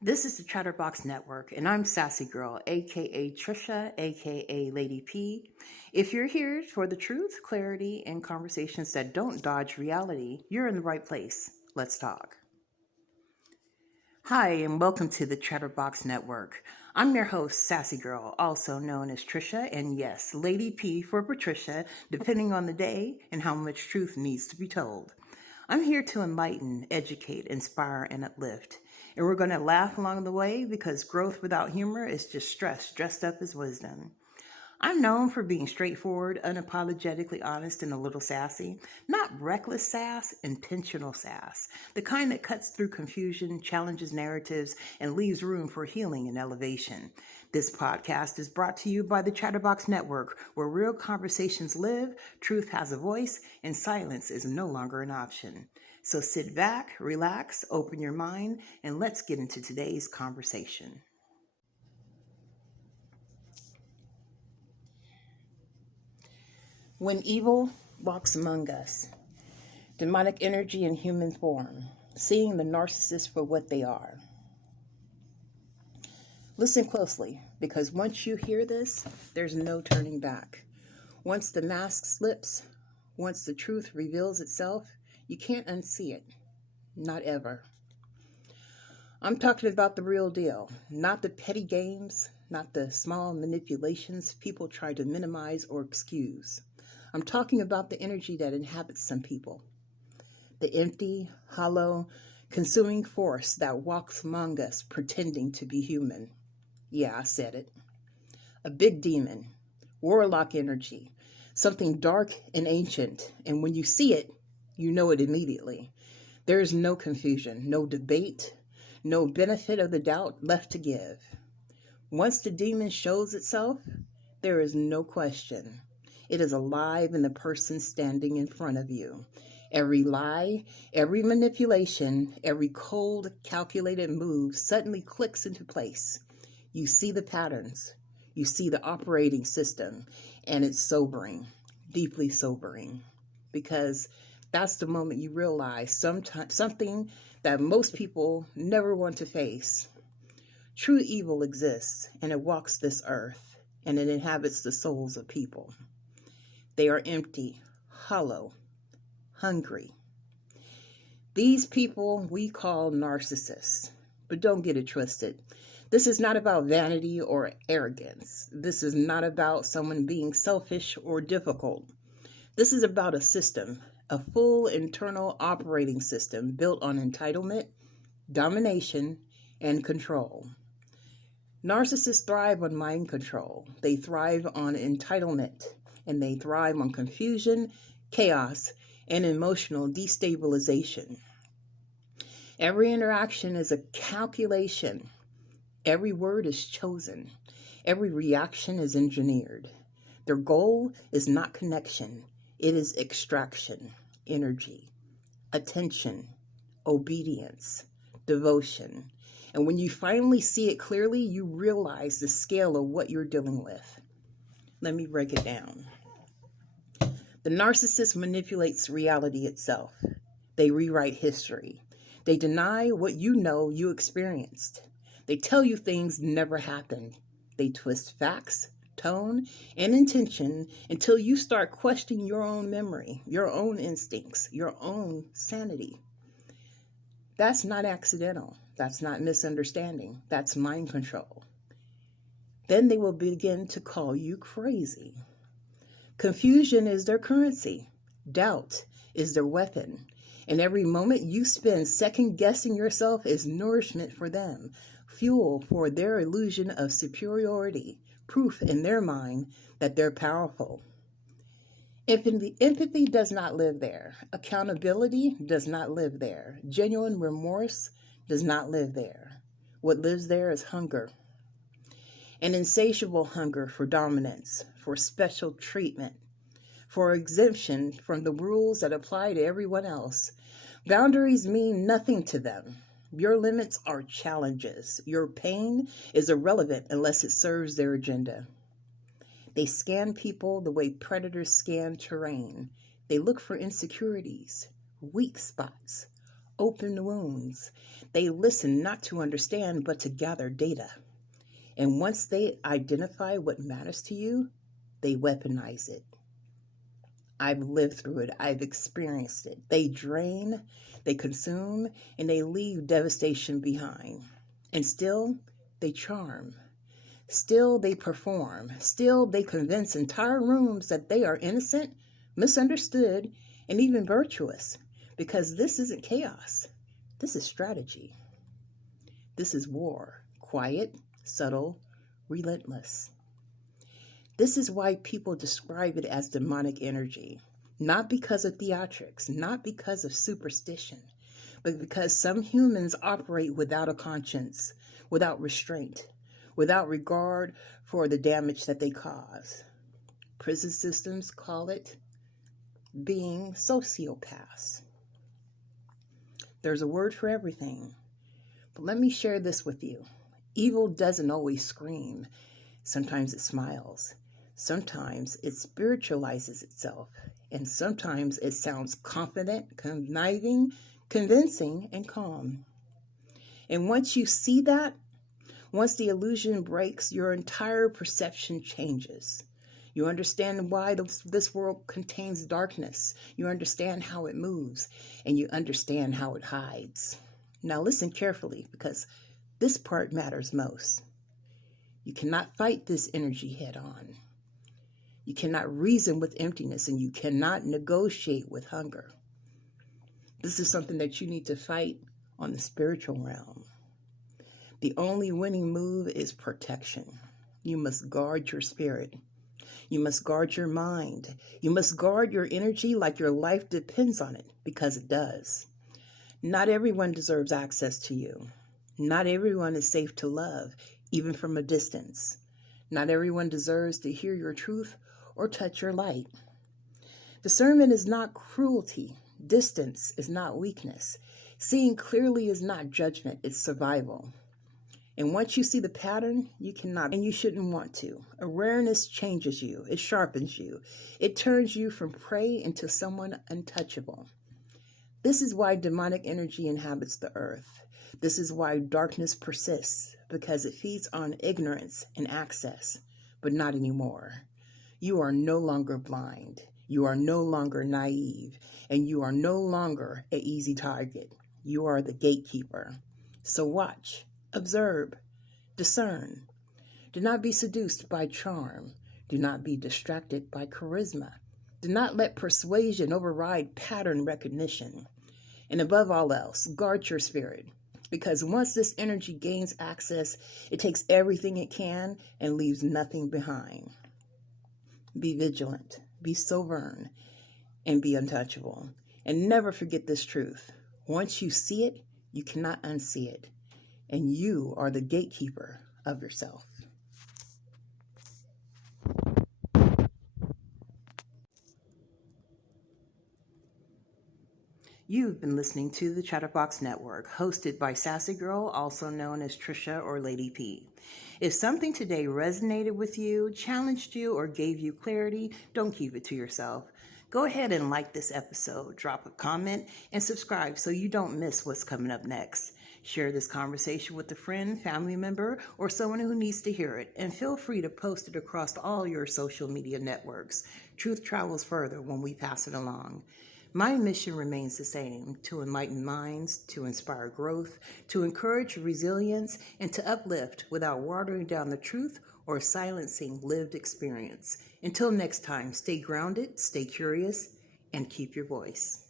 This is the Chatterbox Network, and I'm Sassy Girl, aka Trisha, aka Lady P. If you're here for the truth, clarity, and conversations that don't dodge reality, you're in the right place. Let's talk. Hi, and welcome to the Chatterbox Network. I'm your host, Sassy Girl, also known as Trisha, and yes, Lady P for Patricia, depending on the day and how much truth needs to be told. I'm here to enlighten, educate, inspire, and uplift. And we're going to laugh along the way because growth without humor is just stress dressed up as wisdom. I'm known for being straightforward, unapologetically honest, and a little sassy. Not reckless sass, intentional sass. The kind that cuts through confusion, challenges narratives, and leaves room for healing and elevation. This podcast is brought to you by the Chatterbox Network, where real conversations live, truth has a voice, and silence is no longer an option. So sit back, relax, open your mind, and let's get into today's conversation. When evil walks among us, demonic energy in human form, seeing the narcissist for what they are. Listen closely, because once you hear this, there's no turning back. Once the mask slips, once the truth reveals itself, you can't unsee it. Not ever. I'm talking about the real deal, not the petty games, not the small manipulations people try to minimize or excuse. I'm talking about the energy that inhabits some people. The empty, hollow, consuming force that walks among us pretending to be human. Yeah, I said it. A big demon, warlock energy, something dark and ancient, and when you see it, you know it immediately. There is no confusion, no debate, no benefit of the doubt left to give. Once the demon shows itself, there is no question. It is alive in the person standing in front of you. Every lie, every manipulation, every cold, calculated move suddenly clicks into place. You see the patterns. You see the operating system, and it's sobering, deeply sobering, because that's the moment you realize something that most people never want to face. True evil exists, and it walks this earth, and it inhabits the souls of people. They are empty, hollow, hungry. These people we call narcissists. But don't get it twisted. This is not about vanity or arrogance. This is not about someone being selfish or difficult. This is about a system, a full internal operating system built on entitlement, domination, and control. Narcissists thrive on mind control. They thrive on entitlement, and they thrive on confusion, chaos, and emotional destabilization. Every interaction is a calculation. Every word is chosen. Every reaction is engineered. Their goal is not connection. It is extraction, energy, attention, obedience, devotion. And when you finally see it clearly, you realize the scale of what you're dealing with. Let me break it down. The narcissist manipulates reality itself. They rewrite history. They deny what you know you experienced. They tell you things never happened. They twist facts, tone, and intention until you start questioning your own memory, your own instincts, your own sanity. That's not accidental. That's not misunderstanding. That's mind control. Then they will begin to call you crazy. Confusion is their currency. Doubt is their weapon. And every moment you spend second-guessing yourself is nourishment for them, fuel for their illusion of superiority, proof in their mind that they're powerful. Empathy does not live there. Accountability does not live there. Genuine remorse does not live there. What lives there is hunger. An insatiable hunger for dominance, for special treatment, for exemption from the rules that apply to everyone else. Boundaries mean nothing to them. Your limits are challenges. Your pain is irrelevant unless it serves their agenda. They scan people the way predators scan terrain. They look for insecurities, weak spots, open wounds. They listen not to understand, but to gather data. And once they identify what matters to you, they weaponize it. I've lived through it. I've experienced it. They drain, they consume, and they leave devastation behind. And still, they charm. Still, they perform. Still, they convince entire rooms that they are innocent, misunderstood, and even virtuous. Because this isn't chaos. This is strategy. This is war. Quiet, subtle, relentless. This is why people describe it as demonic energy. Not because of theatrics, not because of superstition, but because some humans operate without a conscience, without restraint, without regard for the damage that they cause. Prison systems call it being sociopaths. There's a word for everything. But let me share this with you. Evil doesn't always scream. Sometimes it smiles. Sometimes it spiritualizes itself. And sometimes it sounds confident, conniving, convincing, and calm. And once you see that, once the illusion breaks, your entire perception changes. You understand why this world contains darkness. You understand how it moves, and you understand how it hides. Now listen carefully, because this part matters most. You cannot fight this energy head on. You cannot reason with emptiness, and you cannot negotiate with hunger. This is something that you need to fight on the spiritual realm. The only winning move is protection. You must guard your spirit. You must guard your mind. You must guard your energy like your life depends on it, because it does. Not everyone deserves access to you. Not everyone is safe to love, even from a distance. Not everyone deserves to hear your truth or touch your light. Discernment is not cruelty. Distance is not weakness. Seeing clearly is not judgment, it's survival. And once you see the pattern, you cannot, and you shouldn't want to. Awareness changes you. It sharpens you. It turns you from prey into someone untouchable. This is why demonic energy inhabits the earth. This is why darkness persists, because it feeds on ignorance and access, but not anymore. You are no longer blind. You are no longer naive, and you are no longer an easy target. You are the gatekeeper. So watch, observe, discern. Do not be seduced by charm. Do not be distracted by charisma. Do not let persuasion override pattern recognition. And above all else, guard your spirit. Because once this energy gains access, it takes everything it can and leaves nothing behind. Be vigilant, be sovereign, and be untouchable. And never forget this truth. Once you see it, you cannot unsee it. And you are the gatekeeper of yourself. You've been listening to the Chatterbox Network, hosted by Sassy Girl, also known as Trisha or Lady P. If something today resonated with you, challenged you, or gave you clarity, don't keep it to yourself. Go ahead and like this episode, drop a comment, and subscribe so you don't miss what's coming up next. Share this conversation with a friend, family member, or someone who needs to hear it, and feel free to post it across all your social media networks. Truth travels further when we pass it along. My mission remains the same: to enlighten minds, to inspire growth, to encourage resilience, and to uplift without watering down the truth or silencing lived experience. Until next time, stay grounded, stay curious, and keep your voice.